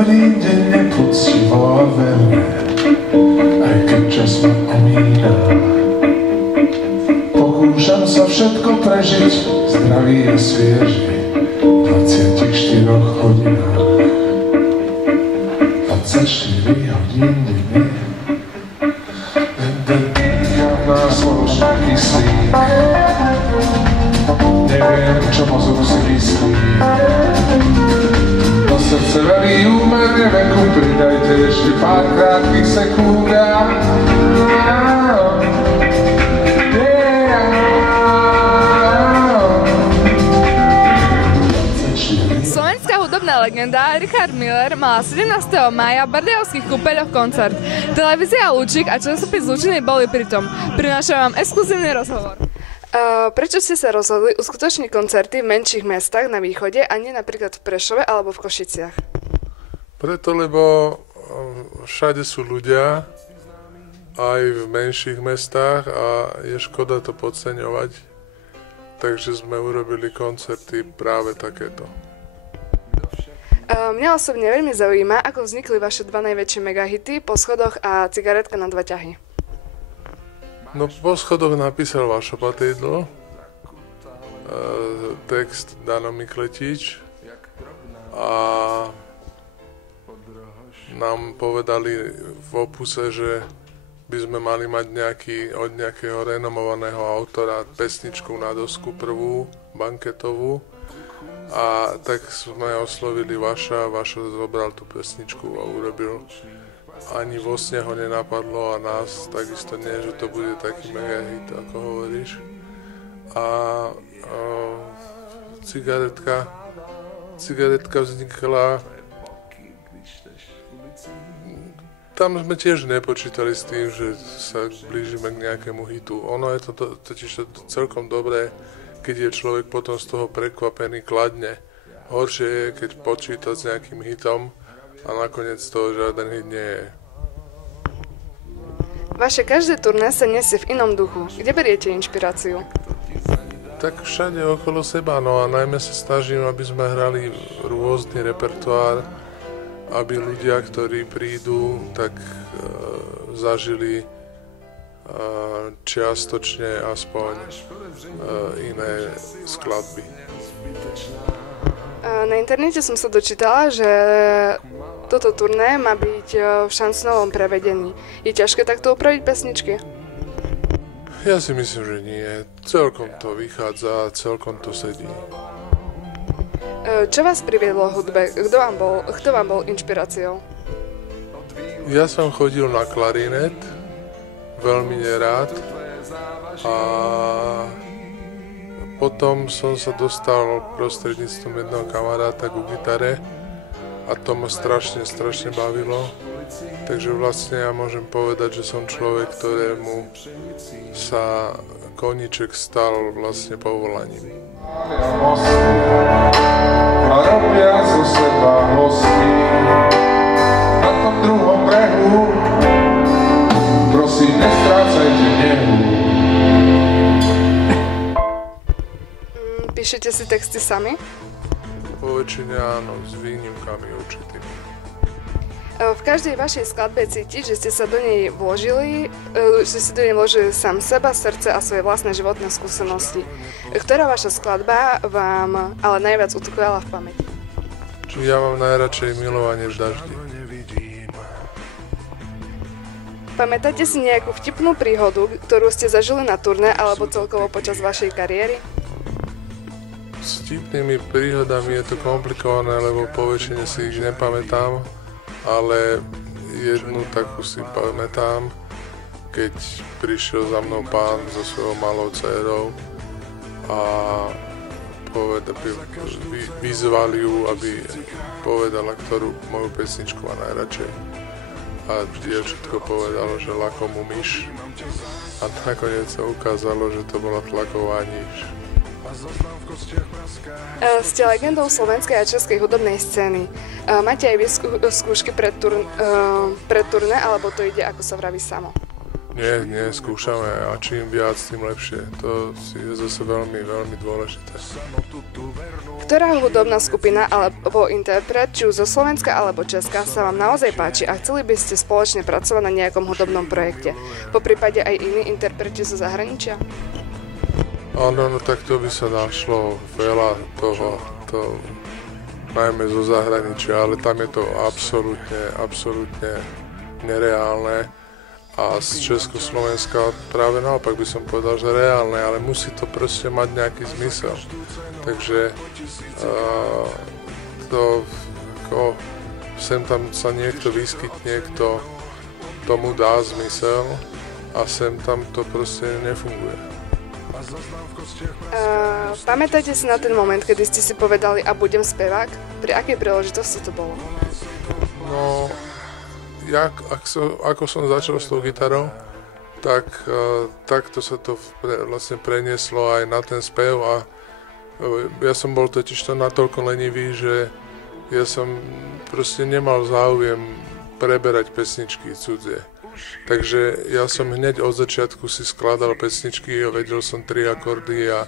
hodín denne poctivo a verné, aj keď čas ma omína. Pokúšam sa všetko prežiť, zdravý a svieži, v 24 hodinách. 24 hodín denne. Dýcham na spoločný kyslík, neviem, čo mozog si myslí. Do srdce velí úmerne veku, pridajte ešte pár krátkých sekúnd. Slovenská hudobná legenda Richard Miller mala 17. mája v Bardejovských kúpeľoch koncert. Televízia Lučík a časopis Lučiny boli pritom. Prinášam vám exkluzívny rozhovor. Prečo ste sa rozhodli uskutočniť koncerty v menších mestách na východe a nie napríklad v Prešove alebo v Košiciach? Preto, lebo všade sú ľudia, aj v menších mestách a je škoda to podceňovať. Takže sme urobili koncerty práve takéto. Mňa osobne veľmi zaujíma, ako vznikli vaše dva najväčšie megahity Po schodoch a Cigaretka na dva ťahy. No, Po schodoch napísal Vašo Patejdl, text Dano Mikletič a nám povedali v opuse, že by sme mali mať od nejakého renomovaného autora pesničku na dosku prvú, banketovú. A tak sme oslovili Vaša zobral tú pesničku a urobil. Ani vo sne ho nenapadlo a nás takisto nie, že to bude taký mega hit, ako hovoríš. A cigaretka vznikla. Tam sme tiež nepočítali s tým, že sa blížime k nejakému hitu. Ono je to totiž celkom dobré, keď je človek potom z toho prekvapený kladne. Horšie je, keď počíta s nejakým hitom a nakoniec toho žiaden hit nie je. Vaše každé turné sa nesie v inom duchu. Kde beriete inšpiráciu? Tak všade okolo seba, no a najmä sa snažím, aby sme hrali rôzny repertoár, aby ľudia, ktorí prídu, tak zažili čiastočne aspoň iné skladby. Na internete som sa dočítala, že toto turné má byť v šansonovom prevedení. Je ťažké takto upraviť pesničky? Ja si myslím, že nie. Celkom to vychádza, celkom to sedí. Čo vás priviedlo hudbe? Kto vám bol inšpiráciou? Ja som chodil na klarinet, veľmi nerád, a potom som sa dostal prostredníctvom jedného kamaráta ku gitare a to ma strašne bavilo. Takže vlastne ja môžem povedať, že som človek, ktorému sa koníček stal vlastne povolaním. A robia zo seba hostí na tom druhom brehu, prosím, nestrácajte hnevu. Píšete si texty sami? Po väčšine áno, s výnimkami určitými. V každej vašej skladbe cítiť, že ste sa do nej vložili, sám seba, srdce a svoje vlastné životné skúsenosti. Ktorá vaša skladba vám ale najviac utkvěla v pamäti? Ja mám najradšej Milovanie v daždi. Pamätáte si nejakú vtipnú príhodu, ktorú ste zažili na turné alebo celkovo počas vašej kariéry? S vtipnými príhodami je to komplikované, lebo po väčšine si ich nepamätám, ale jednu takú si pamätám, keď prišiel za mnou pán so svojou malou dcérou a vyzval ju, aby povedala, ktorú moju pesničku má najradšej. A dievčatko povedalo, že Lakomu myš. A nakoniec sa ukázalo, že to bola Tlaková níž. Ste legendou slovenskej a českej hudobnej scény. Máte aj skúšky pred turné, alebo to ide, ako sa vraví, samo? Nie, skúšame a čím viac, tým lepšie. To je zase veľmi, veľmi dôležité. Ktorá hudobná skupina alebo interpret, či už zo Slovenska alebo Česka, sa vám naozaj páči a chceli by ste spoločne pracovať na nejakom hudobnom projekte? Po prípade aj iní interpreti zo zahraničia? Áno, no tak to by sa našlo veľa toho, najmä zo zahraničia, ale tam je to absolútne nereálne. A z Československa práve naopak by som povedal, že reálne, ale musí to proste mať nejaký zmysel. Takže sem tam sa niekto vyskytne, kto tomu dá zmysel a sem tam to proste nefunguje. Pamätáte si na ten moment, kedy ste si povedali a budem spevák? Pri akej príležitosti to bolo? No, ako som začal s tou gitarou, tak takto sa to vlastne prenieslo aj na ten spev a ja som bol totiž to natoľko lenivý, že ja som proste nemal záujem preberať pesničky cudzie. Takže ja som hneď od začiatku si skladal pesničky a vedel som 3 akordy a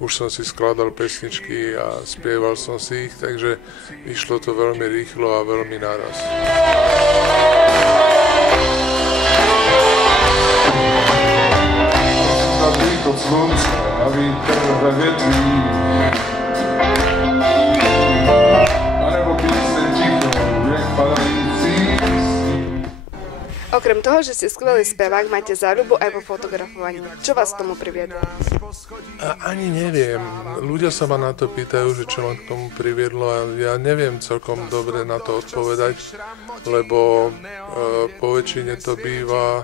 už som si skladal pesničky a spieval som si ich, takže išlo to veľmi rýchlo a veľmi naraz. Na východ slunce, na vítr ve větví, anebo písne ticho, jak padající sníh. Okrem toho, že ste skvelý spevák, máte záľubu aj vo fotografovaní. Čo vás k tomu priviedlo? Ani neviem. Ľudia sa ma na to pýtajú, že čo ma k tomu priviedlo a ja neviem celkom dobre na to odpovedať, lebo po väčšine to býva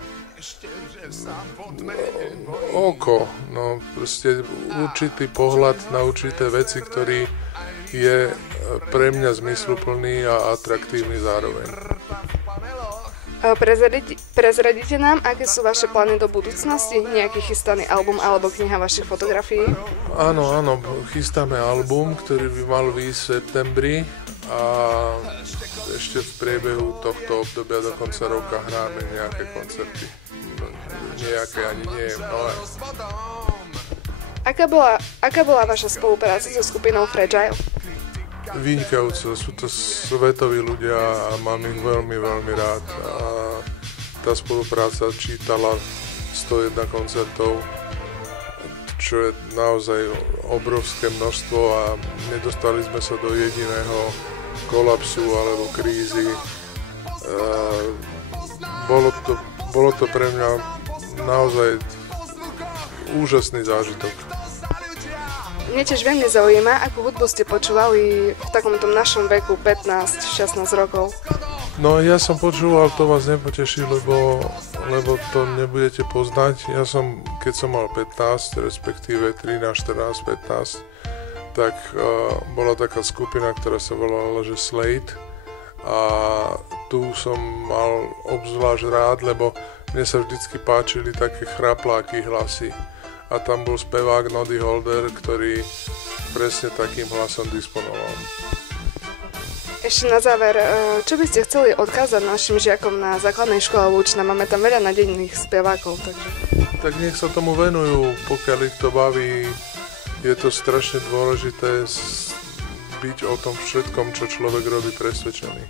oko. No, proste určitý pohľad na určité veci, ktorý je pre mňa zmysluplný a atraktívny zároveň. Prezradíte nám, aké sú vaše plány do budúcnosti? Nejaký chystaný album alebo kniha vašich fotografií? Áno, chystáme album, ktorý by mal výjsť v septembri a ešte v priebehu tohto obdobia do konca roka hráme nejaké koncerty. Nejaké ani nie je mnohé. Aká bola vaša spolupráca so skupinou Fragile? Vynikajúce, sú to svetoví ľudia a mám ich veľmi, veľmi rád. A tá spolupráca čítala 101 koncertov, čo je naozaj obrovské množstvo a nedostali sme sa do jediného kolapsu alebo krízy. Bolo to pre mňa naozaj úžasný zážitok. Mne tiež veľmi zaujíma, akú hudbu ste počúvali v takomto našom veku 15-16 rokov. No ja som počúval, to vás nepoteší, lebo to nebudete poznať. Ja som, keď som mal 15, respektíve 13, 14, 15, tak bola taká skupina, ktorá sa volala, že Slate. A tu som mal obzvlášť rád, lebo mne sa vždycky páčili také chrapláky hlasy. A tam bol spevák Noddy Holder, ktorý presne takým hlasom disponoval. Ešte na záver, čo by ste chceli odkázať našim žiakom na základnej škole Lučna? Máme tam veľa nádejných spevákov, takže... Tak nech sa tomu venujú, pokiaľ ich to baví. Je to strašne dôležité byť o tom všetkom, čo človek robí, presvedčený.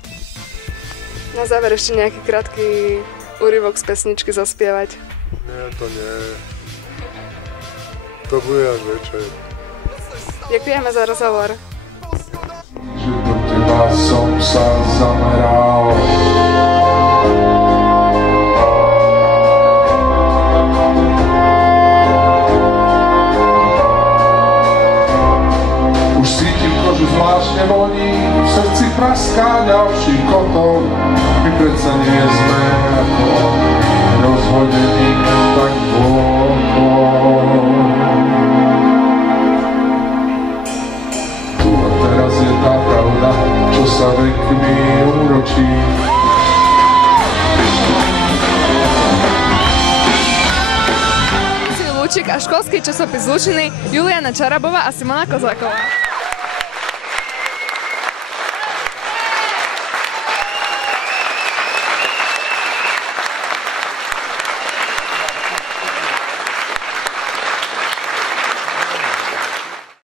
Na záver ešte nejaký krátky úryvok z pesničky zaspievať. Nie, to nie. To bude až večer. Ďakujeme za rozhovor. Že do teba som sa zameral. Už cítim kožu zvláštne voní, v srdci praská ďalší kotol. My predsa nie sme ako oni, rozhodení tak dlho. Tu a teraz je tá pravda, čo sa vekmi úročí. Lúčik a školský časopis Lučiny, Juliana Čarabová a Simona Kozáková.